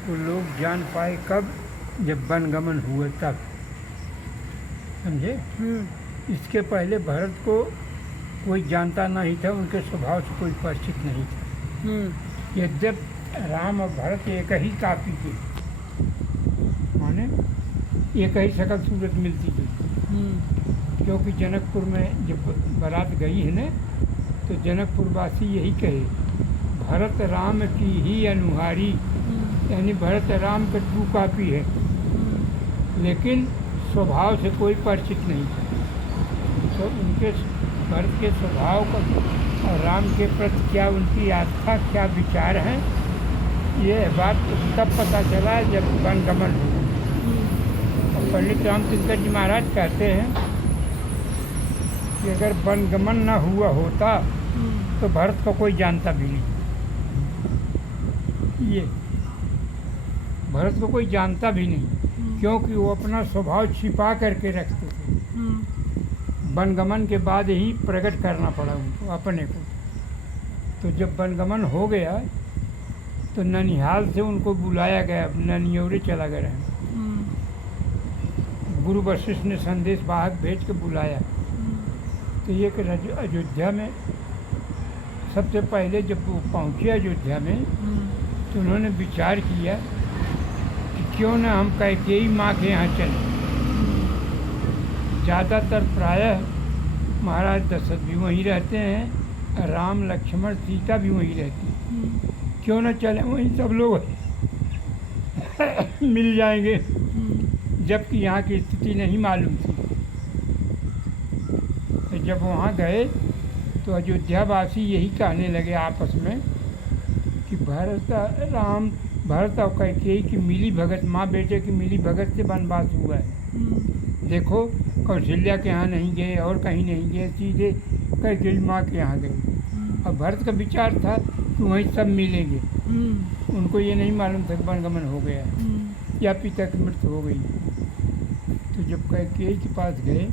को लोग जान पाए कब, जब वनगमन हुआ तब, समझे। इसके पहले भरत को कोई जानता नहीं था, उनके स्वभाव से कोई परिचित नहीं था। यद्यप राम और भरत एक ही कापी के, माने एक ही शकल सूरत मिलती थी। क्योंकि जनकपुर में जब बारात गई है न, तो जनकपुर वासी यही कहे, भरत राम की ही अनुहारी, यानी भरत राम का ट्रू कॉपी है, लेकिन स्वभाव से कोई परिचित नहीं था। तो उनके भरत के स्वभाव का और राम के प्रति क्या उनकी आस्था, क्या विचार हैं, ये बात तब पता चला जब वनगमन हुआ। और पंडित रामचंद्र जी महाराज कहते हैं कि अगर वनगमन न हुआ होता तो भरत को कोई जानता भी नहीं। ये भरत को कोई जानता भी नहीं, क्योंकि वो अपना स्वभाव छिपा करके रखते थे। वनगमन के बाद ही प्रकट करना पड़ा उनको अपने को। तो जब वनगमन हो गया तो ननिहाल से उनको बुलाया गया, ननियोरे चला गया। गुरु वशिष्ठ ने संदेश वाहक भेज के बुलाया। तो ये कि अयोध्या में सबसे पहले जब वो पहुँचे अयोध्या में, तो उन्होंने विचार किया कि क्यों ना हम कैकेयी माँ के यहाँ चलें। ज़्यादातर प्रायः महाराज दशरथ भी वहीं रहते हैं, राम लक्ष्मण सीता भी वहीं रहती हैं। क्यों न चलें, वहीं सब लोग मिल जाएंगे, जबकि यहाँ की स्थिति नहीं मालूम थी। तो जब वहाँ गए तो अयोध्यावासी यही कहने लगे आपस में कि भरत और कैकेयी की मिली भगत, माँ बेटे की मिली भगत से वनवास हुआ है। देखो कौशल्या के यहाँ नहीं गए और कहीं नहीं गए, सीधे कैकेयी माँ के यहाँ गए। और भरत का विचार था कि वहीं सब मिलेंगे। उनको ये नहीं मालूम था कि वनगमन हो गया या पिता की मृत्यु हो गई। तो जब कैकेयी के पास गए,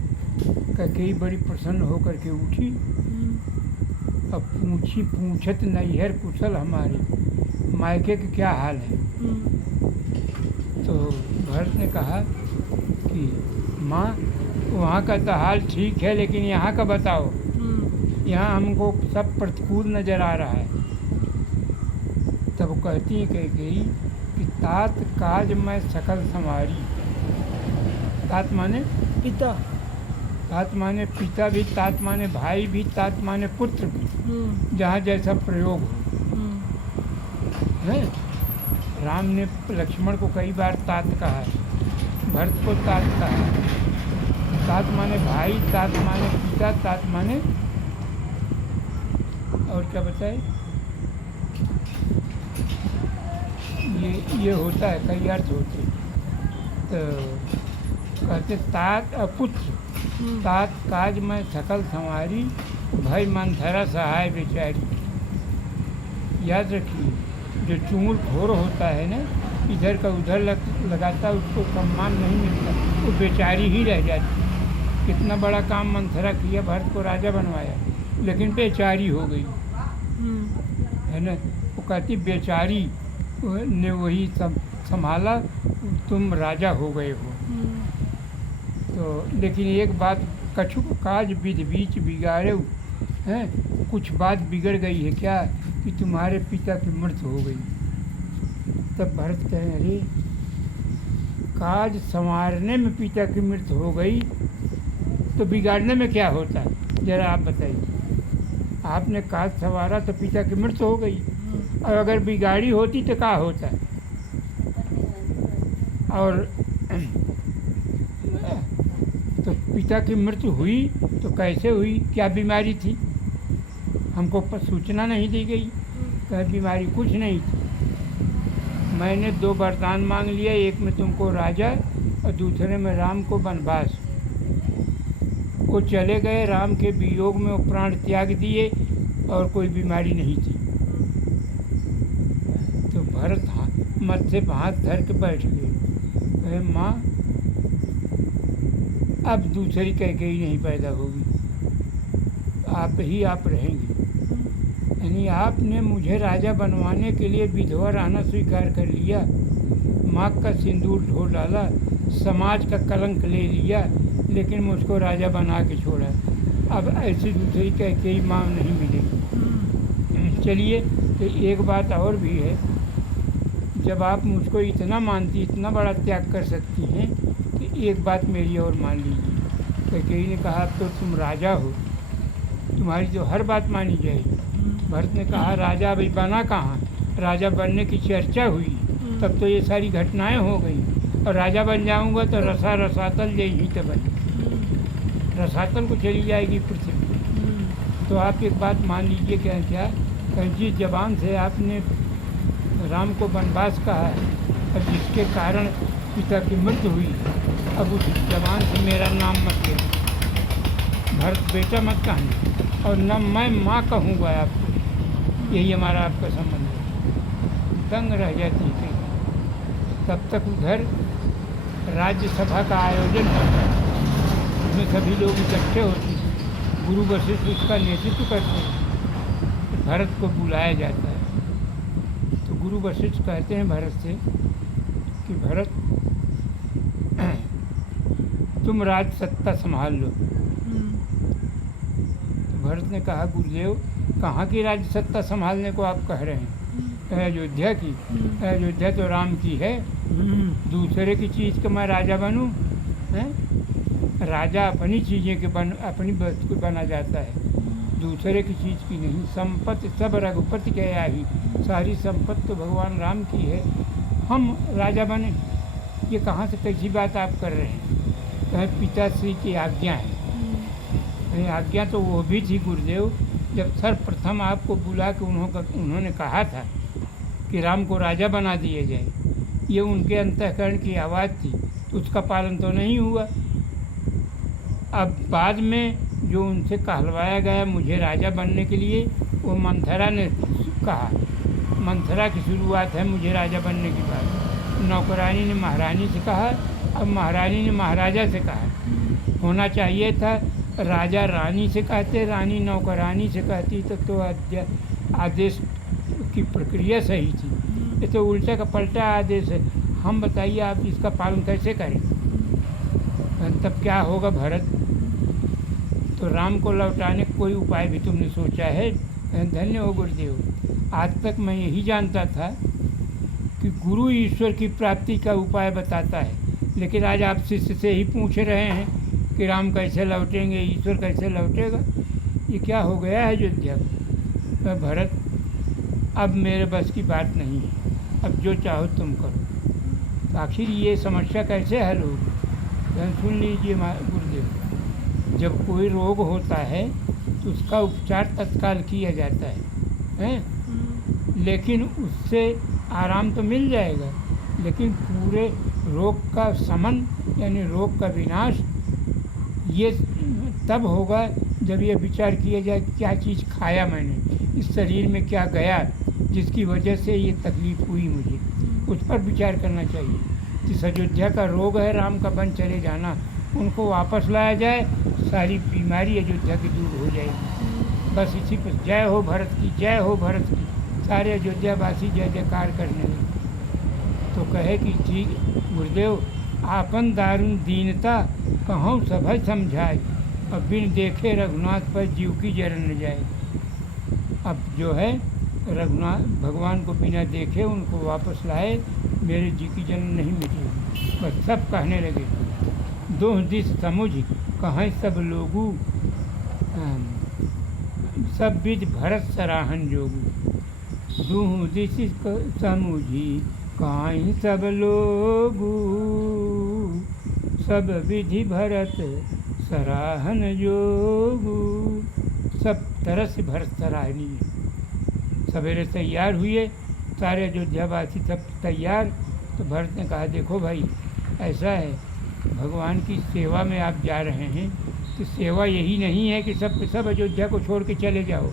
कैकेयी बड़ी प्रसन्न होकर के उठी। अब पूछत नैहर कुशल हमारे, मायके के क्या हाल है। तो भरत ने कहा कि माँ, वहाँ का तो हाल ठीक है, लेकिन यहाँ का बताओ। यहाँ हमको सब प्रतिकूल नज़र आ रहा है। तब कहती है कैकेयी कि तात काज मैं सकल संवारी। तात माने पिता, तात माने पिता भी, तात माने भाई भी, तात माने पुत्र भी, जहाँ जैसा प्रयोग हो है। राम ने लक्ष्मण को कई बार तात कहा है, भरत को तात कहा है। तात माने भाई, तात माने पिता, तात माने और क्या बताए, ये होता है, कई अर्थ होते। तो कहते तात पुत्र, तात काज में सकल संवारी, भय मंथरा सहाय बेचारी। याद रखिए, जो चुंगल खोर होता है ना, इधर का उधर लगाता, उसको सम्मान नहीं मिलता, वो बेचारी ही रह जाती। कितना बड़ा काम मंथरा किया, भरत को राजा बनवाया, लेकिन बेचारी हो गई है ना। वो कहती बेचारी ने वही संभाला, तुम राजा हो गए हो। तो लेकिन एक बात, कछु काज विधि बीच बिगाड़े हैं, कुछ बात बिगड़ गई है क्या, कि तुम्हारे पिता की मृत्यु हो गई। तब भरत कहे, अरे काज संवारने में पिता की मृत्यु हो गई तो बिगाड़ने में क्या होता है, जरा आप बताइए। आपने काज संवारा तो पिता की मृत्यु हो गई, और अगर बिगाड़ी होती तो क्या होता। और तो पिता की मृत्यु हुई तो कैसे हुई, क्या बीमारी थी, हमको सूचना नहीं दी गई। कहीं बीमारी कुछ नहीं थी। मैंने 2 वरदान मांग लिया, एक में तुमको राजा और दूसरे में राम को वनवास। को चले गए, राम के वियोग में वो प्राण त्याग दिए, और कोई बीमारी नहीं थी। तो भरत मत्थे पे हाथ धर के बैठ गए, कहे माँ अब दूसरी कैकेयी नहीं पैदा होगी, आप रहेंगे। यानी आपने मुझे राजा बनवाने के लिए विधवा रहना स्वीकार कर लिया, माँ का सिंदूर ढो डाला, समाज का कलंक ले लिया, लेकिन मुझको राजा बना के छोड़ा। अब ऐसी दूसरी कई माँ नहीं मिलेगी। चलिए, तो एक बात और भी है, जब आप मुझको इतना मानती, इतना बड़ा त्याग कर सकती हैं, तो एक बात मेरी और मान लीजिए। कैकेयी ने कहा, अब तो तुम राजा हो, तुम्हारी तो हर बात मानी जाएगी। भरत ने कहा, राजा अभी बना कहाँ, राजा बनने की चर्चा हुई, तब तो ये सारी घटनाएं हो गई, और राजा बन जाऊंगा तो रसातल यही तो बन, रसातल को चली जाएगी पृथ्वी। तो आप एक बात मान लीजिए, क्या जिस जबान से आपने राम को वनवास कहा है, और जिसके कारण पिता की मृत्यु हुई, अब उस जबान से मेरा नाम मत लेना, भरत बेटा मत कहना, और न मैं माँ कहूँगा आपको। यही हमारा आपका संबंध है। दंग रह जाती थी। तब तक उधर राज्यसभा का आयोजन होता है, उसमें सभी लोग इकट्ठे होते हैं, गुरु वशिष्ठ उसका नेतृत्व करते हैं। भरत को बुलाया जाता है, तो गुरु वशिष्ठ कहते हैं भरत से कि भरत, तुम राज सत्ता संभाल लो। तो भरत ने कहा, गुरुदेव, कहाँ की राज्य सत्ता संभालने को आप कह रहे हैं? अयोध्या की। अयोध्या तो राम की है, दूसरे की चीज़ का मैं राजा बनूं? राजा अपनी चीज़ें के अपनी वस्तु को बना जाता है, दूसरे की चीज़ की नहीं। संपत्ति सब रघुपति के आई, सारी संपत्ति तो भगवान राम की है, हम राजा बने? ये कहाँ से कैसी बात आप कर रहे हैं? कहें पिताश्री की आज्ञा है। आज्ञा तो वो भी थी गुरुदेव, जब सर्वप्रथम आपको बुला के उन्होंने कहा था कि राम को राजा बना दिया जाए, ये उनके अंतःकरण की आवाज़ थी, तो उसका पालन तो नहीं हुआ। अब बाद में जो उनसे कहलवाया गया मुझे राजा बनने के लिए, वो मंथरा ने कहा, मंथरा की शुरुआत है मुझे राजा बनने की बात। नौकरानी ने महारानी से कहा, अब महारानी ने महाराजा से कहा। होना चाहिए था राजा रानी से कहते, रानी नौकरानी से कहती, तो आदेश की प्रक्रिया सही थी। ये तो उल्टा का पलटा आदेश है। हम बताइए आप इसका पालन कैसे करें? तब क्या होगा भरत? तो राम को लौटाने का कोई उपाय भी तुमने सोचा है? धन्य हो गुरुदेव, आज तक मैं यही जानता था कि गुरु ईश्वर की प्राप्ति का उपाय बताता है, लेकिन आज आप शिष्य से ही पूछ रहे हैं कि राम कैसे लौटेंगे, ईश्वर कैसे लौटेगा। ये क्या हो गया है अयोध्या को? भरत, अब मेरे बस की बात नहीं है, अब जो चाहो तुम करो। तो आखिर ये समस्या कैसे हल होगी? सुन लीजिए गुरुदेव, जब कोई रोग होता है तो उसका उपचार तत्काल किया जाता है, लेकिन उससे आराम तो मिल जाएगा, लेकिन पूरे रोग का शमन यानी रोग का विनाश ये तब होगा जब ये विचार किया जाए क्या चीज़ खाया मैंने, इस शरीर में क्या गया जिसकी वजह से ये तकलीफ़ हुई मुझे, उस पर विचार करना चाहिए। जिस अयोध्या का रोग है राम का बन चले जाना, उनको वापस लाया जाए, सारी बीमारी अयोध्या की दूर हो जाएगी। बस इसी पर जय हो भरत की, जय हो भरत की, सारे अयोध्यावासी जय जयकार करने लगे। तो कहे कि ठीक गुरुदेव, आपन दारुण दीनता कहूँ सभय समझाए, अब बिन देखे रघुनाथ पर जीव की जरन न जाए। अब जो है रघुनाथ भगवान को बिना देखे उनको वापस लाए, मेरे जी की जन्म नहीं मिटेगी। बस सब कहने लगे, दोह दिस समुझ कहें सब लोगू, सब विधि भरत सराहन जोगू। दोह दिस समुझी कहें सब लोगू, सब विधि भरत सराहन जोगू। सब तरह से भरत सराहनीय। सवेरे तैयार हुए सारे अयोध्यावासी, सब तैयार। तो भरत ने कहा, देखो भाई ऐसा है, भगवान की सेवा में आप जा रहे हैं, तो सेवा यही नहीं है कि सब अयोध्या को छोड़ के चले जाओ,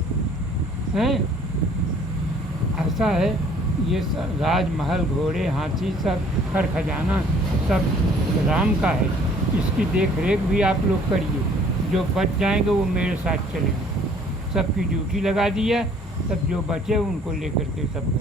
हैं? ऐसा है, ये राजमहल, घोड़े, हाथी, सब खर खजाना सब राम का है, इसकी देख रेख भी आप लोग करिए। जो बच जाएंगे वो मेरे साथ चलेंगे। सबकी ड्यूटी लगा दिया, तब जो बचे उनको लेकर के सब